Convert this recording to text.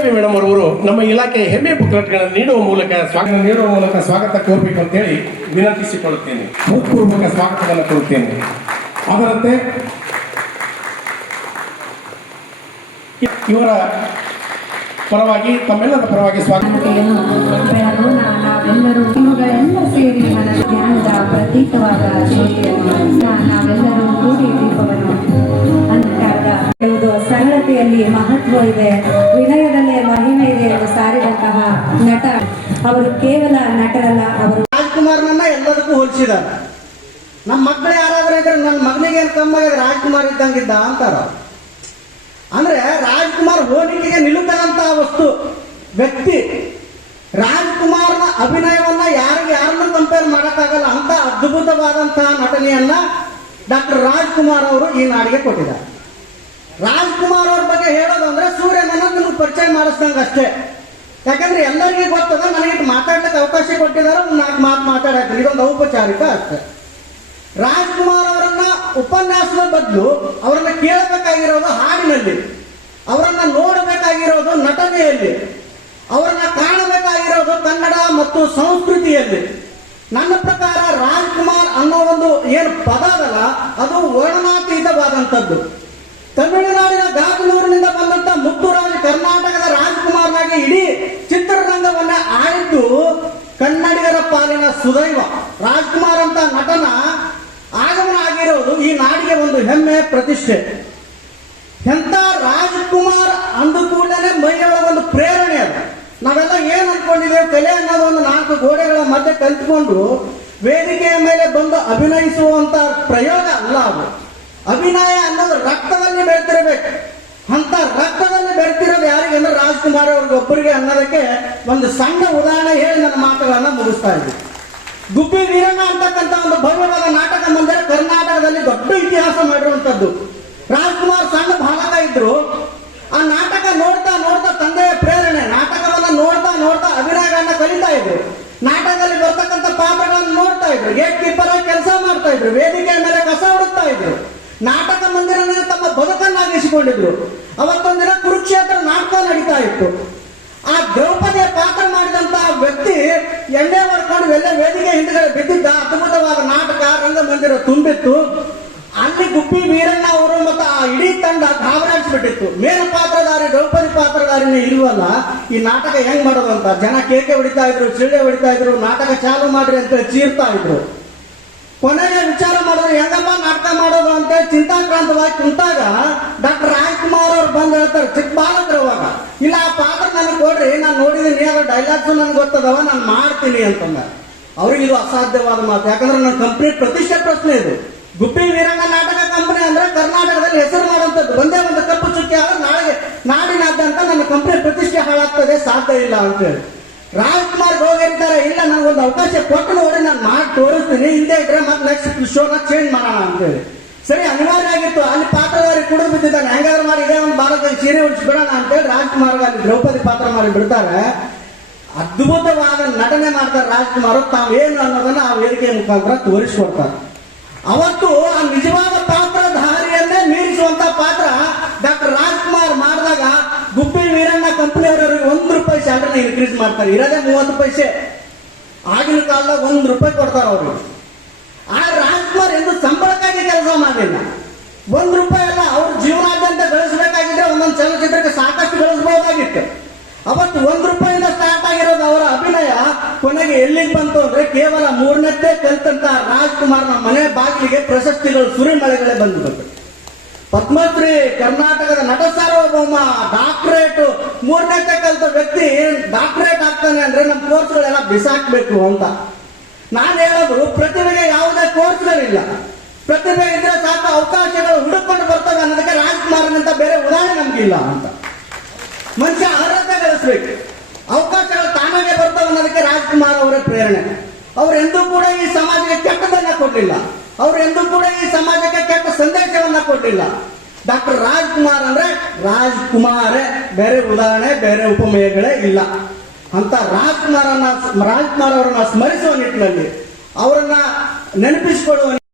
Sridevi madam ಅವರು ನಮ್ಮ ಇಲಾಖೆ ಹೆಮ್ಮೆ ಬುಕ್ಲೆಟ್ಗಳನ್ನು ನೀಡುವ ಮೂಲಕ ಸ್ವಾಗತ ಕೋರಬೇಕು ಅಂತೇಳಿ ವಿನಂತಿಸಿಕೊಳ್ಳುತ್ತೇನೆ. ಹೃತ್ಪೂರ್ವಕ ಸ್ವಾಗತವನ್ನು ಕೊಡುತ್ತೇನೆ. ಅದರಂತೆ ಇವರ ಪರವಾಗಿ ತಮ್ಮೆಲ್ಲರ ಪರವಾಗಿ ಸ್ವಾಗತ. ನಾವೆಲ್ಲರೂ ಇವುಗಳೆಲ್ಲ ಸೇರಿ ನನ್ನ ಜ್ಞಾನದ ಪ್ರತೀಕವಾದ ಜ್ಯೋತಿಯನ್ನು ನಾವೆಲ್ಲರೂ ಕೂಡಿ ದೀಪವನ್ನು ಹೇಳುವುದು ಸರಳತೆಯಲ್ಲಿ ಮಹತ್ವ ಇದೆ, ವಿನಯದಲ್ಲೇ ಮಹಿಮೆ ಇದೆ ಎಂದು ಸಾರಿದಂತಹ ನಟ ಅವರು ಕೇವಲ ನಟರಲ್ಲ, ಅವರು ರಾಜ್ಕುಮಾರ್ನನ್ನ ಎಲ್ಲದಕ್ಕೂ ಹೋಲಿಸಿದಾರೆ. ನಮ್ಮ ಮಕ್ಕಳು ಯಾರಾದ್ರೂ ಇದ್ರೆ ನನ್ನ ಮಗನಿಗೆ ಏನು ಕಮ್ಮಿ ರಾಜ್ಕುಮಾರ್ ಇದ್ದಂಗಿದ್ದ ಅಂತಾರ. ಅಂದ್ರೆ ರಾಜ್ಕುಮಾರ್ ಹೋಲಿಕೆಗೆ ನಿಲುಕದಂತಹ ವಸ್ತು ವ್ಯಕ್ತಿ. ರಾಜ್ಕುಮಾರ್ನ ಅಭಿನಯವನ್ನ ಯಾರನ್ನ ಕಂಪೇರ್ ಮಾಡಕ್ಕಾಗಲ್ಲ ಅಂತ ಅದ್ಭುತವಾದಂತಹ ನಟನೆಯನ್ನ ಡಾಕ್ಟರ್ ರಾಜ್ಕುಮಾರ್ ಅವರು ಈ ನಾಡಿಗೆ ಕೊಟ್ಟಿದ್ದಾರೆ. ರಾಜ್ಕುಮಾರ್ ಅವ್ರ ಬಗ್ಗೆ ಹೇಳೋದಂದ್ರೆ ಸೂರ್ಯನನ್ನ ನಿಮ್ಗೆ ಪರಿಚಯ ಮಾಡಿಸ್ದಂಗೆ ಅಷ್ಟೇ. ಯಾಕಂದ್ರೆ ಎಲ್ಲರಿಗೂ ಗೊತ್ತದ, ನನಗೆ ಮಾತಾಡ್ಲಿಕ್ಕೆ ಅವಕಾಶ ಕೊಟ್ಟಿದ್ದಾರೆ, ಒಂದು 4 ಮಾತು ಮಾತಾಡಕ್ಕೆ, ಇದೊಂದು ಔಪಚಾರಿಕ ಅಷ್ಟೇ. ರಾಜ್ಕುಮಾರ್ ಅವರನ್ನ ಉಪನ್ಯಾಸದ ಬದಲು ಅವರನ್ನ ಕೇಳಬೇಕಾಗಿರೋದು ಹಾಡಿನಲ್ಲಿ, ಅವರನ್ನ ನೋಡಬೇಕಾಗಿರೋದು ನಟನೆಯಲ್ಲಿ, ಅವರನ್ನ ಕಾಣಬೇಕಾಗಿರೋದು ಕನ್ನಡ ಮತ್ತು ಸಂಸ್ಕೃತಿಯಲ್ಲಿ. ನನ್ನ ಪ್ರಕಾರ ರಾಜ್ಕುಮಾರ್ ಅನ್ನೋ ಒಂದು ಏನು ಪದ ಅದಲ್ಲ, ಅದು ವರ್ಣನಾತೀತವಾದಂಥದ್ದು. ತಮಿಳುನಾಡಿನ ಗಾಜನೂರಿನಿಂದ ಬಂದಂತ ಮುತ್ತುರಾಜ್ ಕರ್ನಾಟಕದ ರಾಜ್ಕುಮಾರ್ನಾಗಿ ಇಡೀ ಚಿತ್ರರಂಗವನ್ನ ಆಳಿದ್ದು ಕನ್ನಡಿಗರ ಪಾಲಿನ ಸುದೈವ. ರಾಜ್ಕುಮಾರ್ ಅಂತ ನಟನ ಆಗಮನ ಆಗಿರೋದು ಈ ನಾಡಿಗೆ ಒಂದು ಹೆಮ್ಮೆ, ಪ್ರತಿಷ್ಠೆ. ಎಂತ ರಾಜ್ಕುಮಾರ್ ಅಂದು ಕೂಡಲೇ ಮೈಯೊಳಗೆ ಒಂದು ಪ್ರೇರಣೆ ಅದ. ನಾವೆಲ್ಲ ಏನ್ ಅನ್ಕೊಂಡಿದ್ದೇವೆ, ಕಲೆ ಅನ್ನೋದು ಒಂದು 4 ಗೋಡೆಗಳ ಮಧ್ಯೆ ಕಲ್ತ್ಕೊಂಡು ವೇದಿಕೆಯ ಮೇಲೆ ಬಂದು ಅಭಿನಯಿಸುವಂತ ಪ್ರಯೋಗ ಅಲ್ಲ ಅದು. ಅಭಿನಯ ಅನ್ನೋದು ರಕ್ತದಲ್ಲಿ ಬೆಳೆತಿರಬೇಕು. ಅಂತ ರಕ್ತದಲ್ಲಿ ಬೆಳೆತಿರೋದು ಯಾರಿಗೆ ಅಂದ್ರೆ ರಾಜ್ಕುಮಾರ್ ಅವ್ರಿಗೆ ಒಬ್ಬರಿಗೆ ಅನ್ನೋದಕ್ಕೆ ಒಂದು ಸಣ್ಣ ಉದಾಹರಣೆ ಹೇಳಿ ನನ್ನ ಮಾತುಗಳನ್ನ ಮುಗಿಸ್ತಾ ಇದ್ವಿ. ಗುಬ್ಬಿ ವೀರಣ್ಣ ಅಂತಕ್ಕಂಥ ಒಂದು ಭವ್ಯವಾದ ನಾಟಕ ಮಂದಿರ ಕರ್ನಾಟಕದಲ್ಲಿ ದೊಡ್ಡ ಇತಿಹಾಸ ಮಾಡಿರುವಂತದ್ದು. ರಾಜ್ಕುಮಾರ್ ಸಣ್ಣ ಬಾಲಕ ಇದ್ರು. ಆ ನಾಟಕ ನೋಡ್ತಾ ನೋಡ್ತಾ ತಂದೆಯ ಪ್ರೇರಣೆ, ನಾಟಕವನ್ನ ನೋಡ್ತಾ ನೋಡ್ತಾ ಅಭಿನಯಗಳನ್ನ ಕಲಿತಾ ಇದ್ರು. ನಾಟಕದಲ್ಲಿ ಬರ್ತಕ್ಕಂಥ ಪಾತ್ರಗಳನ್ನು ನೋಡ್ತಾ ಇದ್ರು, ಗೇಟ್ ಕೀಪರ್ ಆಗಿ ಕೆಲಸ ಮಾಡ್ತಾ ಇದ್ರು, ವೇದಿಕೆಯ ಮೇಲೆ ಕಸ ಹುಡುಕ್ತಾ ಇದ್ರು, ನಾಟಕ ಮಂದಿರನೇ ತಮ್ಮ ಬದುಕನ್ನಾಗಿಸಿಕೊಂಡಿದ್ರು. ಅವತ್ತೊಂದಿನ ಕುರುಕ್ಷೇತ್ರ ನಾಟಕ ನಡೀತಾ ಇತ್ತು. ಆ ದ್ರೌಪದಿಯ ಪಾತ್ರ ಮಾಡಿದಂತ ವ್ಯಕ್ತಿ ಎಣ್ಣೆ ಮಾಡ್ಕೊಂಡು ವೇದಿಕೆ ಹಿಂದುಗಡೆ ಬಿದ್ದಿದ್ದ. ಅದ್ಭುತವಾದ ನಾಟಕ ರಂಗಮಂದಿರ ತುಂಬಿತ್ತು. ಅಲ್ಲಿ ಗುಬ್ಬಿ ವೀರಣ್ಣ ಅವರು ಮತ್ತು ಆ ಇಡೀ ತಂಡ ಗಾಬರಾಯಿಸ್ಬಿಟ್ಟಿತ್ತು. ಮೇಲು ಪಾತ್ರಧಾರಿ ದ್ರೌಪದಿ ಪಾತ್ರಧಾರಿನೇ ಇಲ್ವಲ್ಲ, ಈ ನಾಟಕ ಹೆಂಗ್ ಮಾಡೋದು ಅಂತ ಜನ ಕೇಕೆ ಹೊಡಿತಾ ಇದ್ರು, ಚಿಳ್ಳೆ ಹೊಡಿತಾ ಇದ್ರು, ನಾಟಕ ಚಾಲು ಮಾಡ್ರಿ ಅಂತ ಚೀರ್ತಾ ಇದ್ರು. ಕೊನೆಗೆ ವಿಚಾರ ಮಾಡಿದ್ರು ಹೆಂಗಮ್ಮ ನಾಟಕ ಮಾಡೋದು ಅಂತ ಚಿಂತಾಕ್ರಾಂತವಾಗಿ ಕುಂತಾಗ ಡಾಕ್ಟರ್ ರಾಜ್ಕುಮಾರ್ ಅವ್ರು ಬಂದು ಹೇಳ್ತಾರೆ, ಚಿಕ್ಕ ಬಾಲಕರು ಅವಾಗ, ಇಲ್ಲ ಆ ಪಾತ್ರ ನನಗೆ ಕೊಡ್ರಿ, ನಾನು ನೋಡಿದೀನಿ, ಅದ್ರ ಡೈಲಾಗ್ಸ್ ನನ್ಗೆ ಗೊತ್ತದವ, ನಾನು ಮಾಡ್ತೀನಿ ಅಂತಂದ. ಅವ್ರಿಗೆ ಇದು ಅಸಾಧ್ಯವಾದ ಮಾತು. ಯಾಕಂದ್ರೆ ನನ್ನ ಕಂಪ್ನಿ ಪ್ರತಿಷ್ಠೆ ಪ್ರಶ್ನೆ ಇದು. ಗುಬ್ಬಿ ವೀರಣ್ಣ ನಾಟಕ ಕಂಪನಿ ಅಂದ್ರೆ ಕರ್ನಾಟಕದಲ್ಲಿ ಹೆಸರು ಮಾಡುವಂಥದ್ದು. ಒಂದೇ ಒಂದು ಕಪ್ಪು ಚುಕ್ಕಿ ಆದ್ರೆ ನಾಡಿನಾದ್ಯಂತ ನನ್ನ ಕಂಪನಿ ಪ್ರತಿಷ್ಠೆ ಹಾಳಾಗ್ತದೆ, ಸಾಧ್ಯ ಇಲ್ಲ ಅಂತ ಹೇಳಿ ರಾಜ್ಕುಮಾರ್ ಹೋಗಿರ್ತಾರೆ. ಇಲ್ಲ ನನಗೊಂದು ಅವಕಾಶ ಕೊಟ್ಟು ನೋಡಿ, ನಾನು ಮಾಡಿ ತೋರಿಸ್ತೀನಿ, ಹಿಂದೆ ಇದ್ರೆ ಮತ್ತೆ ನೆಕ್ಸ್ಟ್ ಶೋನ ಚೇಂಜ್ ಮಾಡೋಣ ಅಂತೇಳಿ. ಸರಿ, ಅನಿವಾರ್ಯ ಆಗಿತ್ತು. ಅಲ್ಲಿ ಪಾತ್ರಧಾರಿ ಕುಡಿದು ಬಿದ್ದಿದ್ದಾನೆ, ಹೆಂಗಾದ್ರೂ ಮಾಡಿ ಇದೇ ಒಂದು ಭಾರತ ಸೀರೆ ಉಳಿಸ್ಬಿಡೋಣ ಅಂತೇಳಿ ರಾಜ್ಕುಮಾರ್ ಅಲ್ಲಿ ದ್ರೌಪದಿ ಪಾತ್ರ ಮಾಡಿ ಬಿಡ್ತಾರೆ. ಅದ್ಭುತವಾದ ನಟನೆ ಮಾಡ್ತಾರೆ ರಾಜ್ಕುಮಾರ್. ತಾವೇನು ಅನ್ನೋದನ್ನ ಆ ವೇದಿಕೆ ಮುಖಾಂತರ ತೋರಿಸ್ಕೊಡ್ತಾರೆ. ಅವತ್ತು ಆ ನಿಜವಾದ ಪಾತ್ರಧಾರಿಯನ್ನೇ ಮೀರಿಸುವಂತ ಪಾತ್ರ ಡಾಕ್ಟರ್ ರಾಜ್ಕುಮಾರ್ ಮಾಡಿದಾಗ ಗುಬ್ಬಿ ವೀರಣ್ಣ ಕಂಪನಿಯವರಿಗೆ ₹1 ಸ್ಯಾಲರಿನ ಇನ್ಕ್ರೀಸ್ ಮಾಡ್ತಾರೆ. ಇರೋದೇ 30 ಪೈಸೆ. ಆಗಿನ ಕಾಲದಾಗ ₹1 ಕೊಡ್ತಾರೆ ಅವ್ರಿಗೆ. ಆ ರಾಜ್ಕುಮಾರ್ ಎಂದು ಸಂಬಳಕ್ಕಾಗಿ ಕೆಲಸ ಮಾಡಲಿಲ್ಲ. ₹1 ಅಲ್ಲ, ಅವ್ರ ಜೀವನಾದ್ಯಂತ ಗಳಿಸಬೇಕಾಗಿದ್ರೆ ಒಂದೊಂದು ಚಲನಚಿತ್ರಕ್ಕೆ ಸಾಕಷ್ಟು ಗಳಿಸಬಹುದಾಗಿತ್ತು. ಅವತ್ತು ₹1 ಸ್ಟಾರ್ಟ್ ಆಗಿರೋದು ಅವರ ಅಭಿನಯ. ಕೊನೆಗೆ ಎಲ್ಲಿಗೆ ಬಂತು ಅಂದ್ರೆ ಕೇವಲ 3ನೇ ಕಲ್ತಂತ ರಾಜ್ಕುಮಾರ್ನ ಮನೆ ಬಾಗಿಲಿಗೆ ಪ್ರಶಸ್ತಿಗಳು ಸುರಿಮಳೆಗಳೇ ಬಂದ್ಬಿಟ್ಟು. ಪದ್ಮಶ್ರೀ, ಕರ್ನಾಟಕದ ನಟ ಸಾರ್ವಭೌಮ, ಡಾಕ್ಟರೇಟ್, 3ನೇ ಕಲ್ತ ವ್ಯಕ್ತಿ ಡಾಕ್ಟರೇಟ್ ಆಗ್ತಾನೆ ಅಂದ್ರೆ ನಮ್ಮ ಕೋರ್ಸ್ಗಳೆಲ್ಲ ಬಿಸಾಕ್ಬೇಕು ಅಂತ. ನಾನು ಹೇಳೋದು, ಪ್ರತಿಭೆಗೆ ಯಾವುದೇ ಕೋರ್ಸ್ಗಳಿಲ್ಲ. ಪ್ರತಿಭೆ ಇದ್ರೆ ಸಾಕು, ಅವಕಾಶಗಳು ಹುಡುಕೊಂಡು ಬರ್ತವೆ ಅನ್ನೋದಕ್ಕೆ ರಾಜ್ಕುಮಾರ್ಗಿಂತ ಬೇರೆ ಉದಾಹರಣೆ ನಮ್ಗಿಲ್ಲ ಅಂತ. ಮನುಷ್ಯ ಅರ್ಹತೆ ಗಳಿಸ್ಬೇಕು, ಅವಕಾಶಗಳು ತಾನಾಗೆ ಬರ್ತವೆ ಅನ್ನೋದಕ್ಕೆ ರಾಜ್ಕುಮಾರ್ ಅವರ ಪ್ರೇರಣೆ. ಅವರೆಂದೂ ಕೂಡ ಈ ಸಮಾಜಕ್ಕೆ ಕೆಟ್ಟದನ್ನ ಕೊಟ್ಟಿಲ್ಲ, ಅವರೆಂದೂ ಕೂಡ ಈ ಸಮಾಜಕ್ಕೆ ಕೆಟ್ಟ ಸಂದೇಶವನ್ನ ಕೊಟ್ಟಿಲ್ಲ. ಡಾಕ್ಟರ್ ರಾಜ್ಕುಮಾರ್ ಅಂದ್ರೆ ರಾಜ್ಕುಮಾರೇ, ಬೇರೆ ಉದಾಹರಣೆ ಬೇರೆ ಉಪಮೇಯಗಳೇ ಇಲ್ಲ ಅಂತ. ರಾಜ್ಕುಮಾರ್ ಅವರನ್ನ ಸ್ಮರಿಸುವ ನಿಟ್ಟಿನಲ್ಲಿ, ಅವರನ್ನ ನೆನಪಿಸಿಕೊಳ್ಳುವ